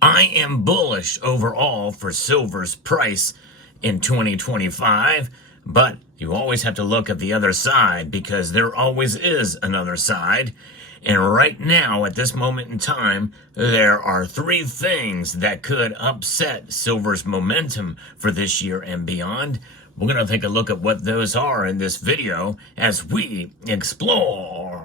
I am bullish overall for silver's price in 2025, but you always have to look at the other side because there always is another side. And right now, at this moment in time, there are three things that could upset silver's momentum for this year and beyond. We're going to take a look at what those are in this video as we explore.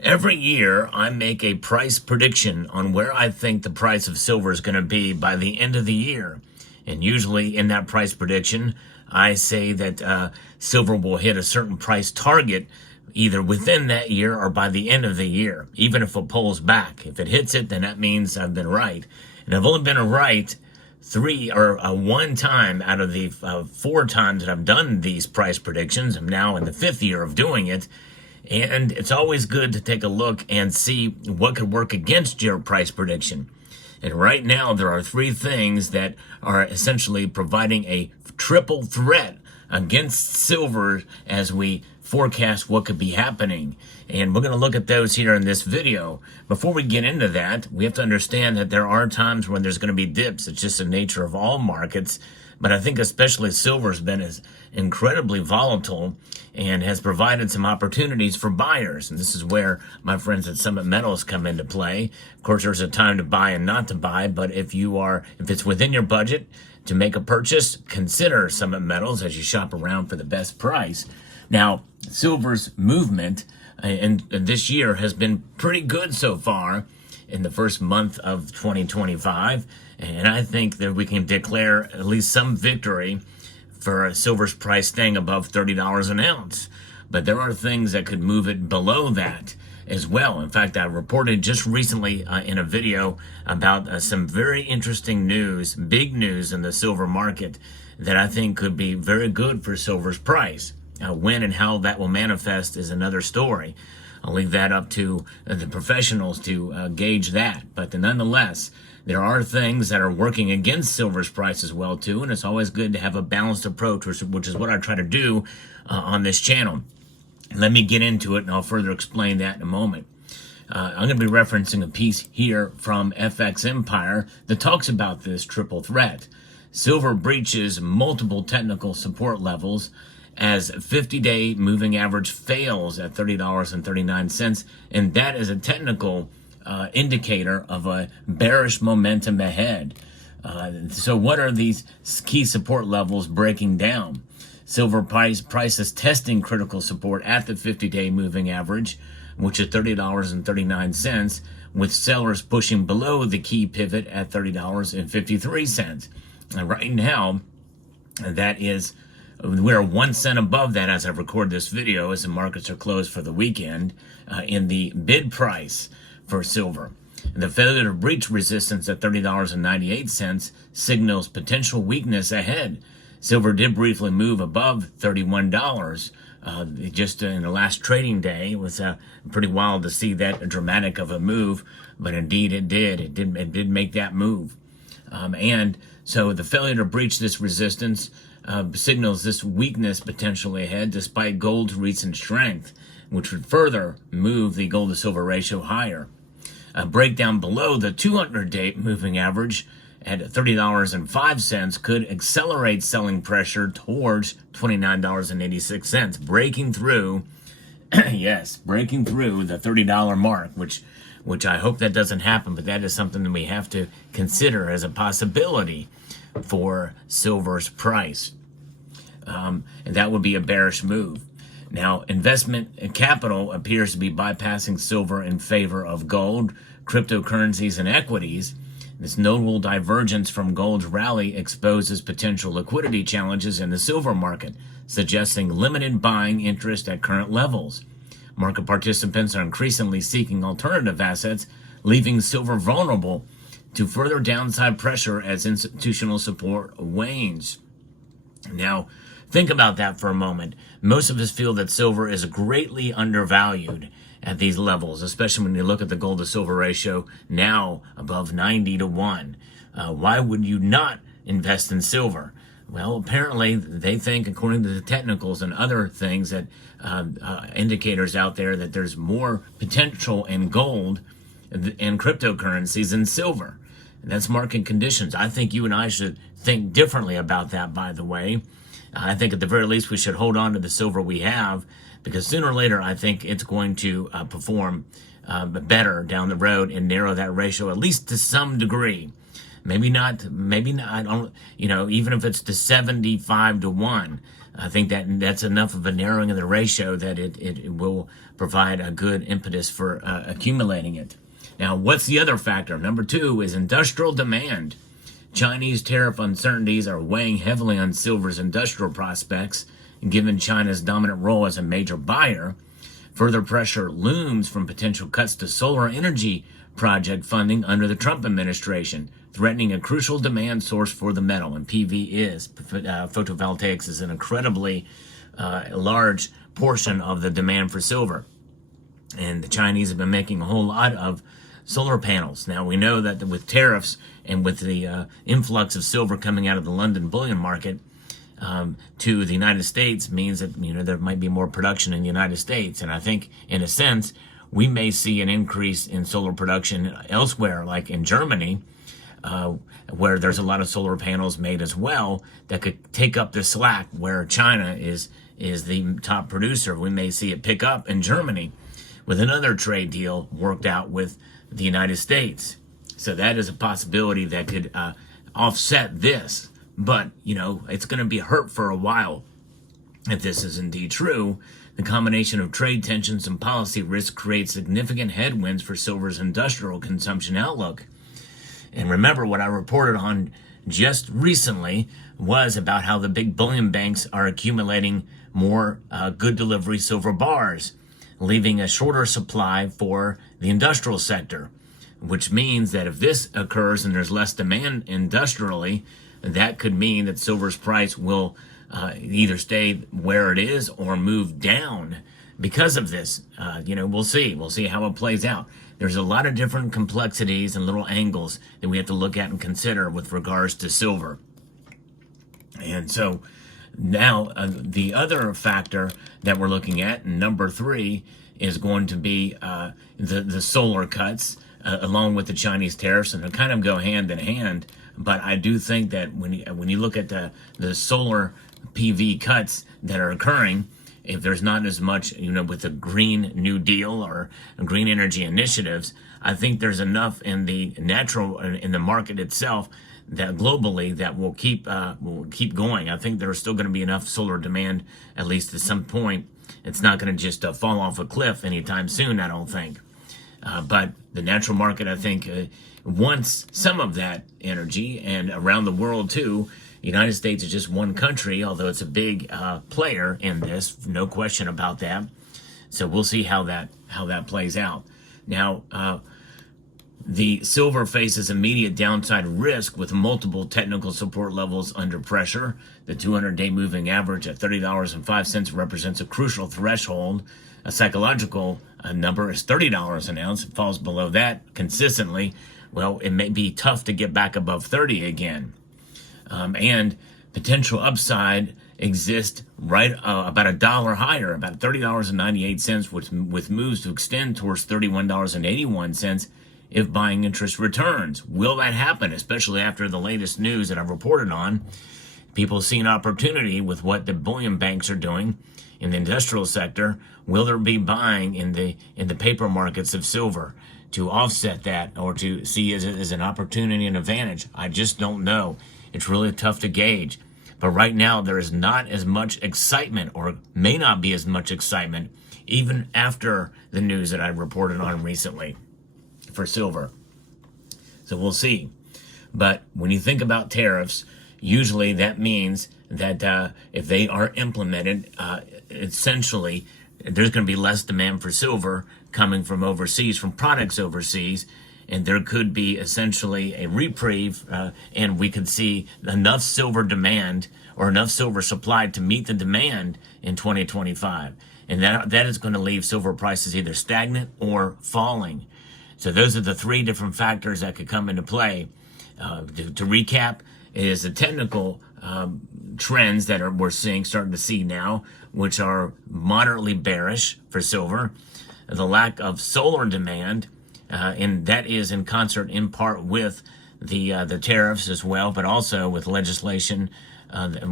Every year, I make a price prediction on where I think the price of silver is going to be by the end of the year. And usually in that price prediction, I say that silver will hit a certain price target either within that year or by the end of the year, even if it pulls back. If it hits it, then that means I've been right. And I've only been right one time out of the 4 times that I've done these price predictions. I'm now in the 5th year of doing it. And it's always good to take a look and see what could work against your price prediction. And right now, there are 3 things that are essentially providing a triple threat against silver as we forecast what could be happening. And we're going to look at those here in this video. Before we get into that, we have to understand that there are times when there's going to be dips. It's just the nature of all markets. But I think especially silver's been incredibly volatile and has provided some opportunities for buyers. And this is where my friends at Summit Metals come into play. Of course, there's a time to buy and not to buy, but if it's within your budget to make a purchase, consider Summit Metals as you shop around for the best price. Now, silver's movement in this year has been pretty good so far in the first month of 2025. And I think that we can declare at least some victory for silver's price staying above $30 an ounce. But there are things that could move it below that as well. In fact, I reported just recently in a video about some very interesting news, big news in the silver market that I think could be very good for silver's price. When and how that will manifest is another story. I'll leave that up to the professionals to gauge that. But nonetheless, there are things that are working against silver's price as well, too. And it's always good to have a balanced approach, which is what I try to do on this channel. Let me get into it, and I'll further explain that in a moment. I'm going to be referencing a piece here from FX Empire that talks about this triple threat. Silver breaches multiple technical support levels as 50-day moving average fails at $30.39, and that is a technical indicator of a bearish momentum ahead. So what are these key support levels breaking down? Silver price is testing critical support at the 50-day moving average, which is $30.39, with sellers pushing below the key pivot at $30.53. And right now, we're 1 cent above that as I record this video, as the markets are closed for the weekend, in the bid price for silver. The failure to breach resistance at $30.98 signals potential weakness ahead. Silver did briefly move above $31 just in the last trading day. It was pretty wild to see that dramatic of a move, but indeed it did. It did make that move. And so the failure to breach this resistance signals this weakness potentially ahead despite gold's recent strength, which would further move the gold to silver ratio higher. A breakdown below the 200-day moving average at $30.05 could accelerate selling pressure towards $29.86, breaking through, breaking through the $30 mark, which I hope that doesn't happen, but that is something that we have to consider as a possibility for silver's price. And that would be a bearish move. Now, investment capital appears to be bypassing silver in favor of gold, cryptocurrencies, and equities. This notable divergence from gold's rally exposes potential liquidity challenges in the silver market, suggesting limited buying interest at current levels. Market participants are increasingly seeking alternative assets, leaving silver vulnerable to further downside pressure as institutional support wanes. Now, think about that for a moment. Most of us feel that silver is greatly undervalued at these levels, especially when you look at the gold to silver ratio now above 90 to 1. Why would you not invest in silver? Well, apparently they think, according to the technicals and other things, that indicators out there, that there's more potential in gold and cryptocurrencies than silver. And that's market conditions. I think you and I should think differently about that, by the way. I think at the very least we should hold on to the silver we have, because sooner or later I think it's going to perform better down the road and narrow that ratio, at least to some degree. Maybe not, I don't, even if it's to 75 to 1, I think that's enough of a narrowing of the ratio that it will provide a good impetus for accumulating it. Now, what's the other factor? Number 2 is industrial demand. Chinese tariff uncertainties are weighing heavily on silver's industrial prospects, given China's dominant role as a major buyer. Further pressure looms from potential cuts to solar energy project funding under the Trump administration, threatening a crucial demand source for the metal. And photovoltaics is an incredibly large portion of the demand for silver. And the Chinese have been making a whole lot of solar panels. Now, we know that with tariffs and with the influx of silver coming out of the London bullion market to the United States means that there might be more production in the United States. And I think, in a sense, we may see an increase in solar production elsewhere, like in Germany, where there's a lot of solar panels made as well, that could take up the slack where China is the top producer. We may see it pick up in Germany with another trade deal worked out with the United States. So that is a possibility that could offset this. But, it's going to be hurt for a while if this is indeed true. The combination of trade tensions and policy risks creates significant headwinds for silver's industrial consumption outlook. And remember, what I reported on just recently was about how the big bullion banks are accumulating more good delivery silver bars, leaving a shorter supply for the industrial sector, which means that if this occurs and there's less demand industrially, that could mean that silver's price will either stay where it is or move down because of this. We'll see. We'll see how it plays out. There's a lot of different complexities and little angles that we have to look at and consider with regards to silver. And so now the other factor that we're looking at, number 3, is going to be the solar cuts along with the Chinese tariffs, and they kind of go hand in hand. But I do think that when you look at the solar PV cuts that are occurring, if there's not as much, with the Green New Deal or green energy initiatives, I think there's enough in the market itself that globally that will keep going. I think there's still going to be enough solar demand, at least at some point. It's not going to just fall off a cliff anytime soon, I don't think. But the natural market, I think, wants some of that energy, and around the world too. The United States is just one country, although it's a big player in this, no question about that. So we'll see how that plays out. Now, the silver faces immediate downside risk with multiple technical support levels under pressure. The 200-day moving average at $30.05 represents a crucial threshold. A psychological number is $30 an ounce. It falls below that consistently, well, it may be tough to get back above 30 again. And potential upside exists right about $1 higher, about $30.98, with moves to extend towards $31.81 if buying interest returns. Will that happen, especially after the latest news that I've reported on? People see an opportunity with what the bullion banks are doing in the industrial sector. Will there be buying in the paper markets of silver to offset that, or to see as an opportunity and advantage? I just don't know. It's really tough to gauge. But right now, there is not as much excitement, or may not be as much excitement, even after the news that I reported on recently for silver. So we'll see. But when you think about tariffs, usually that means that if they are implemented, essentially, there's going to be less demand for silver coming from overseas, from products overseas, and there could be essentially a reprieve, and we could see enough silver demand or enough silver supply to meet the demand in 2025. And that is going to leave silver prices either stagnant or falling. So those are the 3 different factors that could come into play. To recap, is the technical trends that we're starting to see now, which are moderately bearish for silver. The lack of solar demand, and that is in concert in part with the tariffs as well, but also with legislation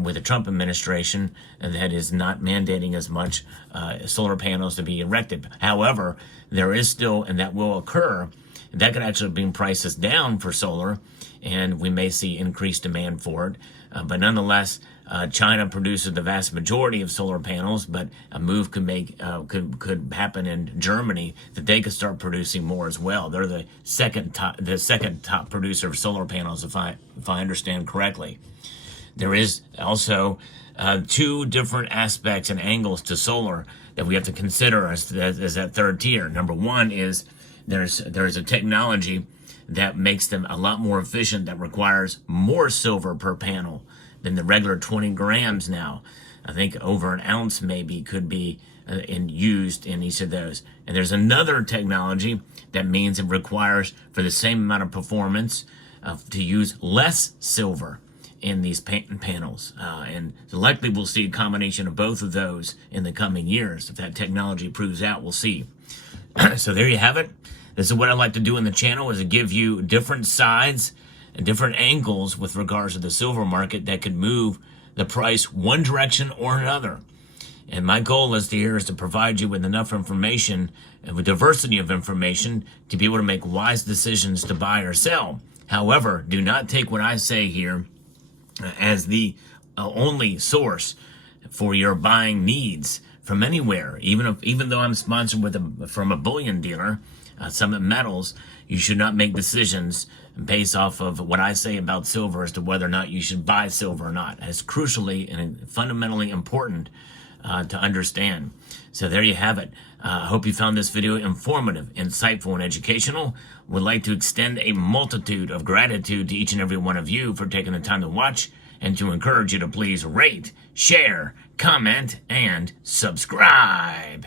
with the Trump administration that is not mandating as much solar panels to be erected. However, there is still, and that will occur, that could actually bring prices down for solar, and we may see increased demand for it. But nonetheless, China produces the vast majority of solar panels, but a move could happen in Germany that they could start producing more as well. They're the second top producer of solar panels, if I understand correctly. There is also two different aspects and angles to solar that we have to consider as that third tier. Number one is there's a technology that makes them a lot more efficient, that requires more silver per panel than the regular 20 grams now. I think over an ounce maybe could be used in each of those. And there's another technology that means it requires, for the same amount of performance, to use less silver in these panels. And so likely we'll see a combination of both of those in the coming years. If that technology proves out, we'll see. So there you have it. This is what I like to do in the channel, is to give you different sides and different angles with regards to the silver market that could move the price one direction or another. And my goal is to provide you with enough information and with diversity of information to be able to make wise decisions to buy or sell. However, do not take what I say here as the only source for your buying needs from anywhere. Even though I'm sponsored from a bullion dealer, Summit Metals, you should not make decisions based off of what I say about silver as to whether or not you should buy silver or not. It's crucially and fundamentally important to understand. So there you have it. I hope you found this video informative, insightful, and educational. Would like to extend a multitude of gratitude to each and every one of you for taking the time to watch, and to encourage you to please rate, share, comment, and subscribe.